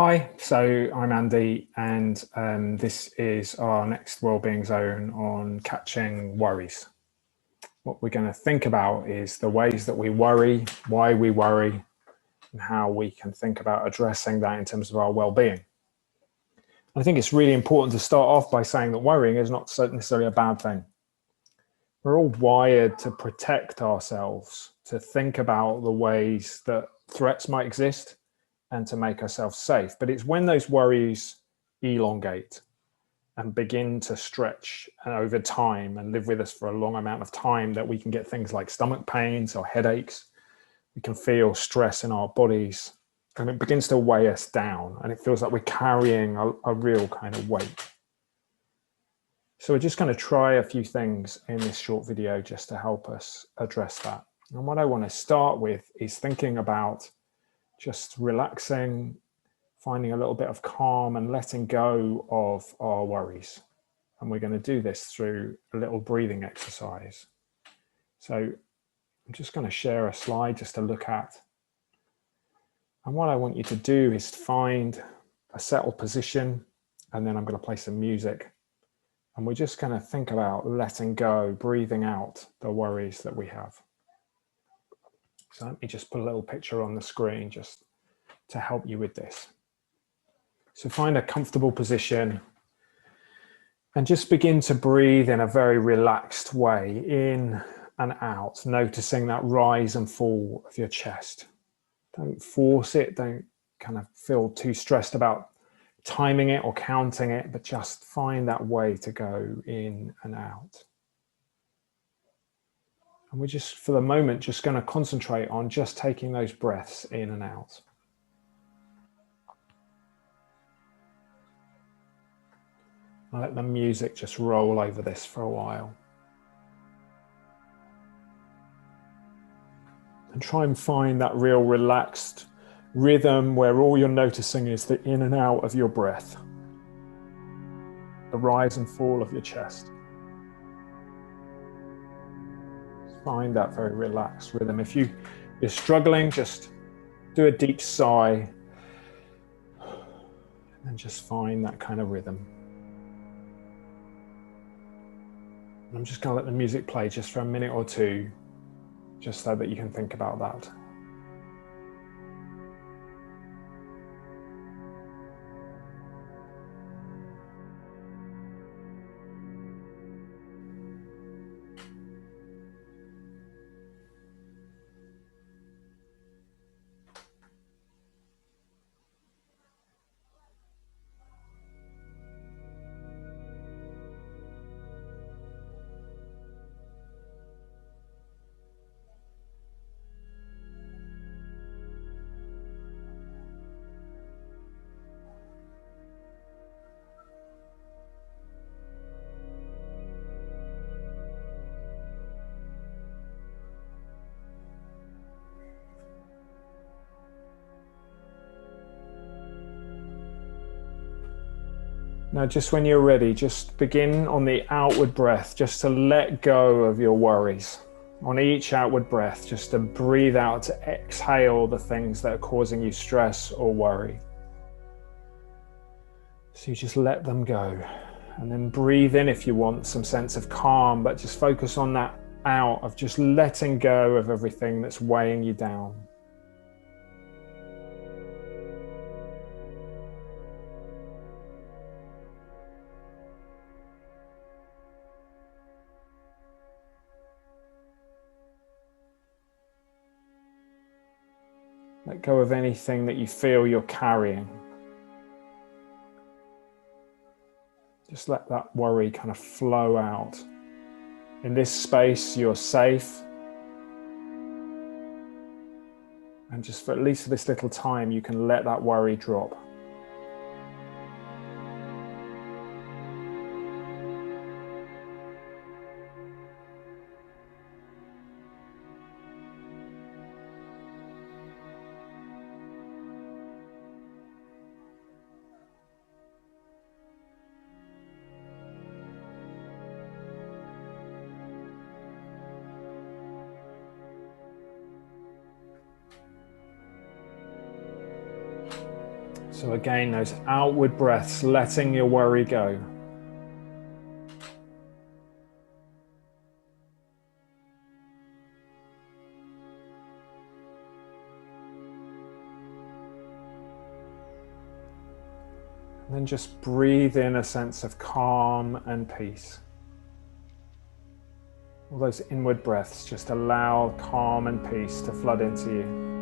Hi, so I'm Andy, and this is our next Wellbeing Zone on catching worries. What we're going to think about is the ways that we worry, why we worry, and how we can think about addressing that in terms of our well-being. I think it's really important to start off by saying that worrying is not necessarily a bad thing. We're all wired to protect ourselves, to think about the ways that threats might exist, and to make ourselves safe. But it's when those worries elongate and begin to stretch over time and live with us for a long amount of time that we can get things like stomach pains or headaches. We can feel stress in our bodies, and it begins to weigh us down, and it feels like we're carrying a real kind of weight. So we're just going to try a few things in this short video just to help us address that. And what I want to start with is thinking about just relaxing, finding a little bit of calm and letting go of our worries. And we're going to do this through a little breathing exercise. So I'm just going to share a slide just to look at. And what I want you to do is find a settled position, and then I'm going to play some music. And we're just going to think about letting go, breathing out the worries that we have. So let me just put a little picture on the screen just to help you with this. So find a comfortable position and just begin to breathe in a very relaxed way, in and out, noticing that rise and fall of your chest. Don't force it, don't kind of feel too stressed about timing it or counting it, but just find that way to go in and out. And we're just, for the moment, just going to concentrate on just taking those breaths in and out. I'll let the music just roll over this for a while. And try and find that real relaxed rhythm where all you're noticing is the in and out of your breath, the rise and fall of your chest. Find that very relaxed rhythm. If you're struggling, just do a deep sigh and just find that kind of rhythm. I'm just going to let the music play just for a minute or two, just so that you can think about that. Now, just when you're ready, just begin on the outward breath, just to let go of your worries. On each outward breath, just to breathe out, to exhale the things that are causing you stress or worry. So you just let them go. And then breathe in if you want some sense of calm, but just focus on that out of just letting go of everything that's weighing you down. Let go of anything that you feel you're carrying. Just let that worry kind of flow out. In this space, you're safe. And just for at least this little time, you can let that worry drop. So again, those outward breaths, letting your worry go. And then just breathe in a sense of calm and peace. All those inward breaths, just allow calm and peace to flood into you.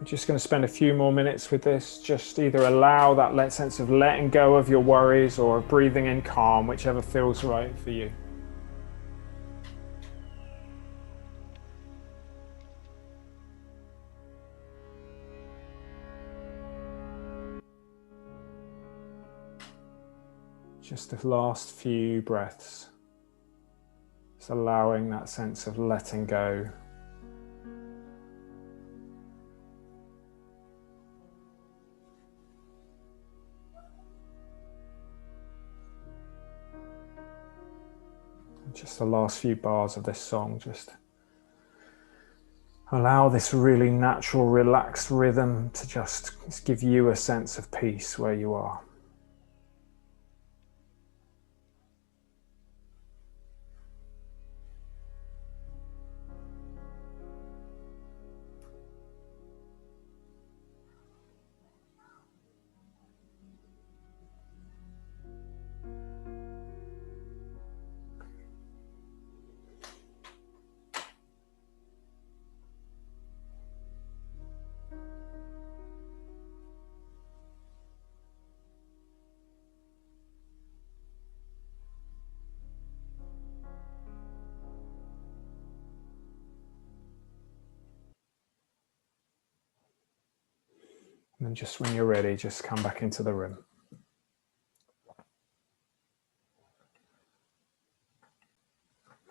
I'm just going to spend a few more minutes with this. Just either allow that sense of letting go of your worries or breathing in calm, whichever feels right for you. Just the last few breaths. Just allowing that sense of letting go. Just the last few bars of this song, just allow this really natural, relaxed rhythm to just give you a sense of peace where you are. And then just when you're ready, just come back into the room.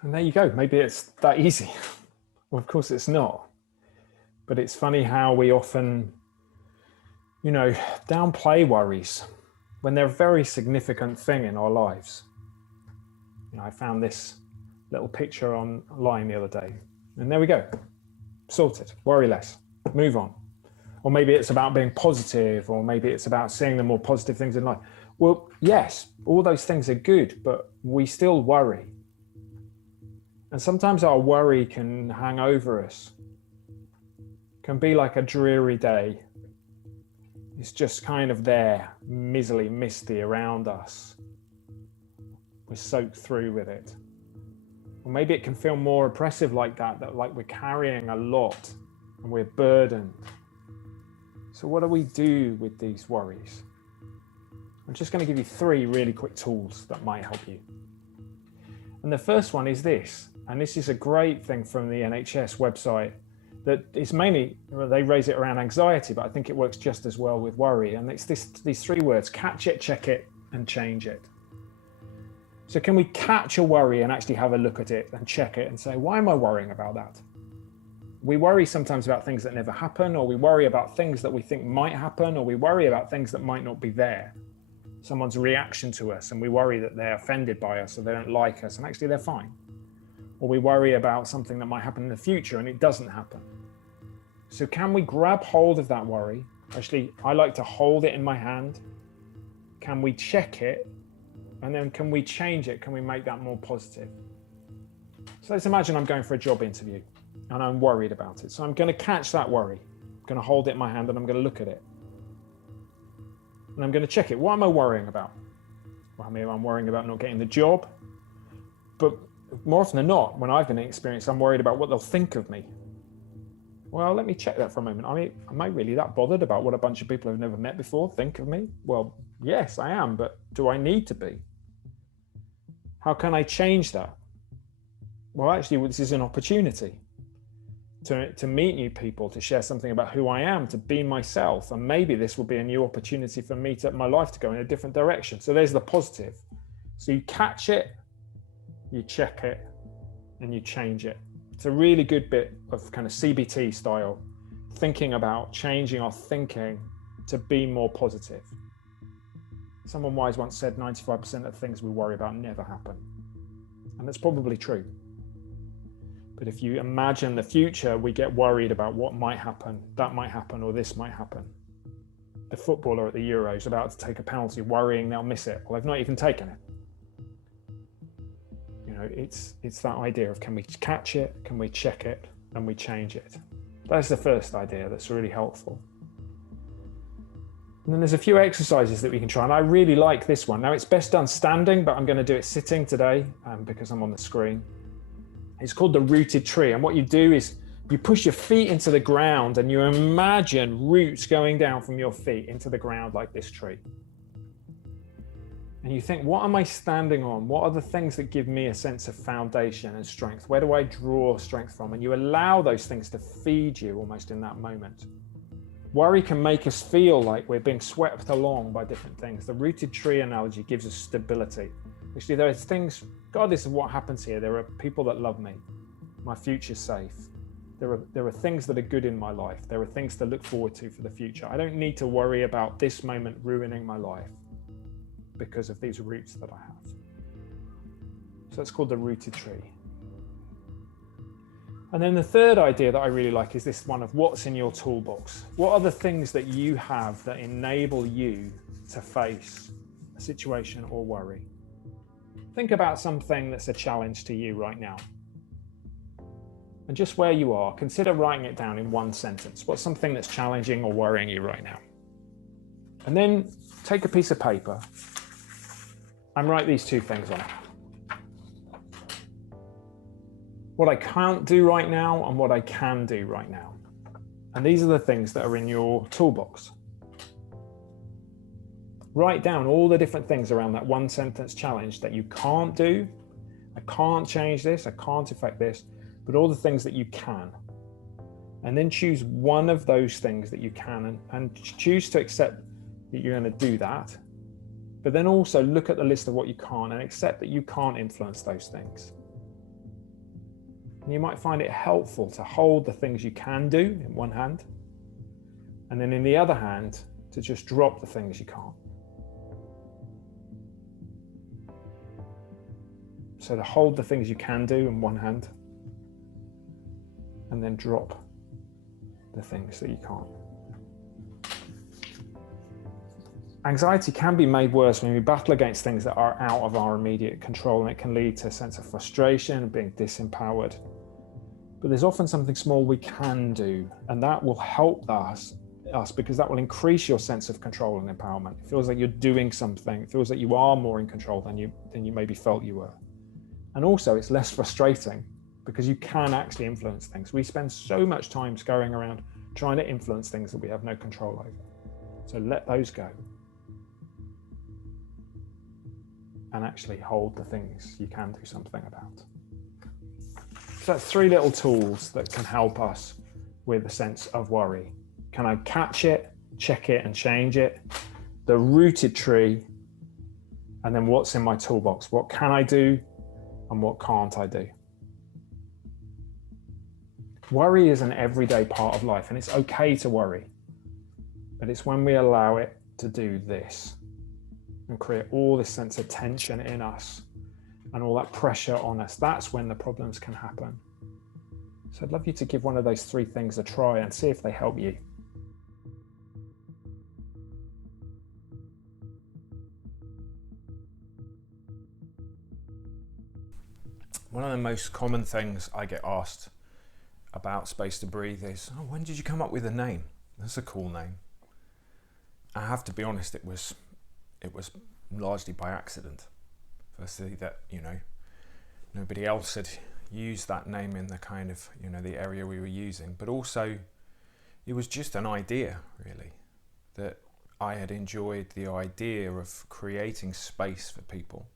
And there you go. Maybe it's that easy. Well, of course it's not. But it's funny how we often, downplay worries when they're a very significant thing in our lives. I found this little picture online the other day. And there we go. Sorted. Worry less. Move on. Or maybe it's about being positive, or maybe it's about seeing the more positive things in life. Well, yes, all those things are good, but we still worry. And sometimes our worry can hang over us. Can be like a dreary day. It's just kind of there, miserly, misty around us. We're soaked through with it. Or maybe it can feel more oppressive like that like we're carrying a lot and we're burdened. So what do we do with these worries? I'm just going to give you 3 really quick tools that might help you. And the first one is this, and this is a great thing from the NHS website that is mainly, they raise it around anxiety, but I think it works just as well with worry. And it's these 3 words: catch it, check it, and change it. So can we catch a worry and actually have a look at it and check it and say, why am I worrying about that? We worry sometimes about things that never happen, or we worry about things that we think might happen, or we worry about things that might not be there. Someone's reaction to us, and we worry that they're offended by us or they don't like us, and actually they're fine. Or we worry about something that might happen in the future and it doesn't happen. So can we grab hold of that worry? Actually, I like to hold it in my hand. Can we check it? And then can we change it? Can we make that more positive? So let's imagine I'm going for a job interview and I'm worried about it. So I'm going to catch that worry. I'm going to hold it in my hand and I'm going to look at it. And I'm going to check it. What am I worrying about? Well, maybe I'm worrying about not getting the job. But more often than not, when I've been in experience, I'm worried about what they'll think of me. Well, let me check that for a moment. Am I really that bothered about what a bunch of people I've never met before think of me? Well, yes, I am, but do I need to be? How can I change that? Well, actually, this is an opportunity to meet new people, to share something about who I am, to be myself. And maybe this will be a new opportunity for me my life to go in a different direction. So there's the positive. So you catch it, you check it, and you change it. It's a really good bit of kind of CBT style, thinking about changing our thinking to be more positive. Someone wise once said 95% of things we worry about never happen. And that's probably true. But if you imagine the future, we get worried about what might happen, that might happen, or this might happen. The footballer at the Euros about to take a penalty, worrying they'll miss it. Well, they've not even taken it. You know, it's that idea of, can we catch it, can we check it, and we change it. That's the first idea that's really helpful. And then there's a few exercises that we can try, and I really like this one. Now, it's best done standing, but I'm going to do it sitting today because I'm on the screen. It's called the rooted tree, and what you do is you push your feet into the ground and you imagine roots going down from your feet into the ground like this tree. And you think, what am I standing on? What are the things that give me a sense of foundation and strength? Where do I draw strength from? And you allow those things to feed you almost in that moment. Worry can make us feel like we're being swept along by different things. The rooted tree analogy gives us stability. Actually, there are things, regardless of what happens here, there are people that love me. My future's safe. There are things that are good in my life. There are things to look forward to for the future. I don't need to worry about this moment ruining my life because of these roots that I have. So it's called the rooted tree. And then the third idea that I really like is this one of what's in your toolbox. What are the things that you have that enable you to face a situation or worry? Think about something that's a challenge to you right now. And just where you are, consider writing it down in one sentence. What's something that's challenging or worrying you right now? And then take a piece of paper and write these two things on it. What I can't do right now and what I can do right now. And these are the things that are in your toolbox. Write down all the different things around that one sentence challenge that you can't do. I can't change this, I can't affect this, but all the things that you can. And then choose one of those things that you can and choose to accept that you're going to do that. But then also look at the list of what you can't and accept that you can't influence those things. And you might find it helpful to hold the things you can do in one hand, and then in the other hand, to just drop the things you can't. So to hold the things you can do in one hand, and then drop the things that you can't. Anxiety can be made worse when we battle against things that are out of our immediate control, and it can lead to a sense of frustration and being disempowered. But there's often something small we can do, and that will help us because that will increase your sense of control and empowerment. It feels like you're doing something. It feels like you are more in control than you maybe felt you were. And also it's less frustrating because you can actually influence things. We spend so much time scurrying around trying to influence things that we have no control over. So let those go. And actually hold the things you can do something about. So that's three little tools that can help us with a sense of worry. Can I catch it, check it, and change it? The rooted tree, and then what's in my toolbox? What can I do and what can't I do? Worry is an everyday part of life, and it's okay to worry. But it's when we allow it to do this and create all this sense of tension in us and all that pressure on us, that's when the problems can happen. So I'd love you to give one of those three things a try and see if they help you. One of the most common things I get asked about Space to Breathe is, when did you come up with a name? That's a cool name. I have to be honest, it was largely by accident. Firstly, that, nobody else had used that name in the kind of, the area we were using, but also it was just an idea, really, that I had enjoyed the idea of creating space for people,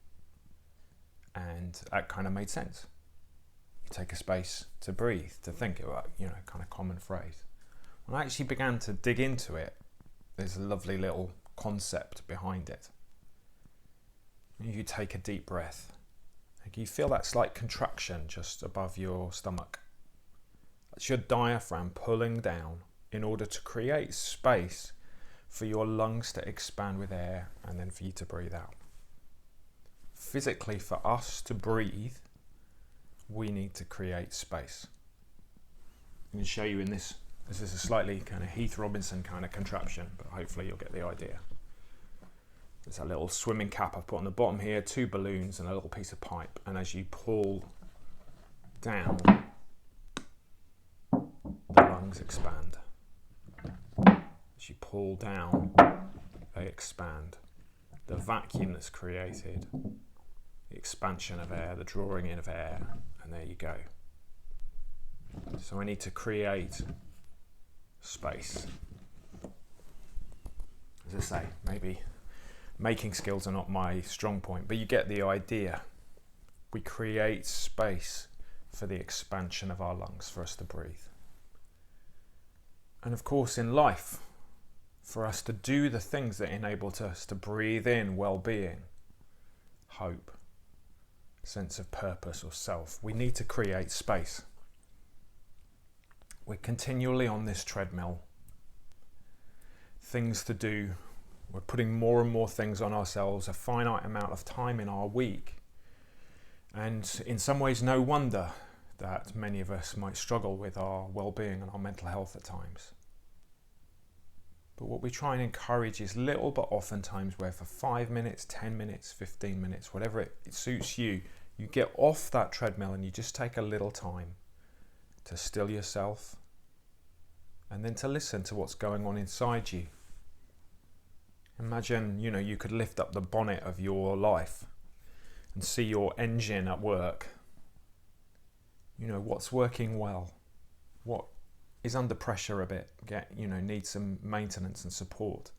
and that kind of made sense. You take a space to breathe, to think about, kind of common phrase. When I actually began to dig into it, there's a lovely little concept behind it. You take a deep breath. You feel that slight contraction just above your stomach. That's your diaphragm pulling down in order to create space for your lungs to expand with air and then for you to breathe out. Physically, for us to breathe, we need to create space. I'm going to show you in this. This is a slightly kind of Heath Robinson kind of contraption, but hopefully you'll get the idea. There's a little swimming cap I've put on the bottom here, 2 balloons and a little piece of pipe. And as you pull down, the lungs expand. As you pull down, they expand. The vacuum that's created, the expansion of air, the drawing in of air, and there you go. So I need to create space. As I say, maybe making skills are not my strong point, but you get the idea. We create space for the expansion of our lungs for us to breathe. And of course, in life, for us to do the things that enable us to breathe in well-being, hope, sense of purpose or self, we need to create space. We're continually on this treadmill. Things to do. We're putting more and more things on ourselves, a finite amount of time in our week. And in some ways, no wonder that many of us might struggle with our well-being and our mental health at times. But what we try and encourage is little but oftentimes where for 5 minutes, 10 minutes, 15 minutes, whatever it suits you, you get off that treadmill and you just take a little time to still yourself and then to listen to what's going on inside you. Imagine, you could lift up the bonnet of your life and see your engine at work. What's working well, what is under pressure a bit, needs some maintenance and support.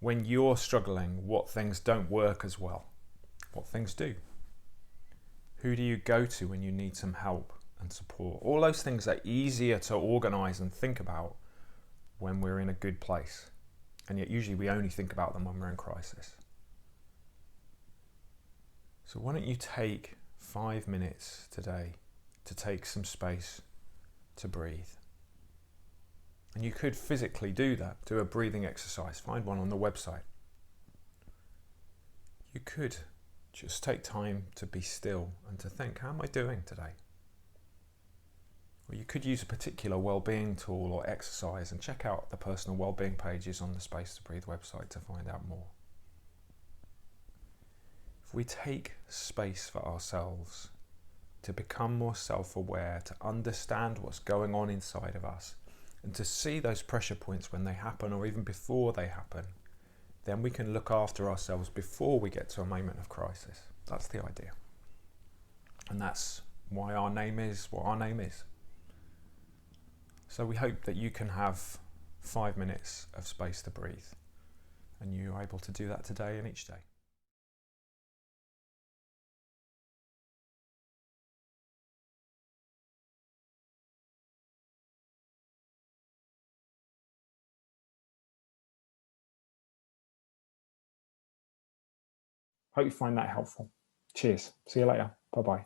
When you're struggling, what things don't work as well, what things do. Who do you go to when you need some help and support? All those things are easier to organise and think about when we're in a good place. And yet usually we only think about them when we're in crisis. So why don't you take 5 minutes today to take some space to breathe? And you could physically do that, do a breathing exercise, find one on the website. You could just take time to be still and to think, how am I doing today? Or you could use a particular well-being tool or exercise and check out the personal well-being pages on the Space to Breathe website to find out more. If we take space for ourselves to become more self-aware, to understand what's going on inside of us, and to see those pressure points when they happen or even before they happen, then we can look after ourselves before we get to a moment of crisis. That's the idea. And that's why our name is what our name is. So we hope that you can have 5 minutes of space to breathe, and you're able to do that today and each day. Hope you find that helpful. Cheers. See you later. Bye-bye.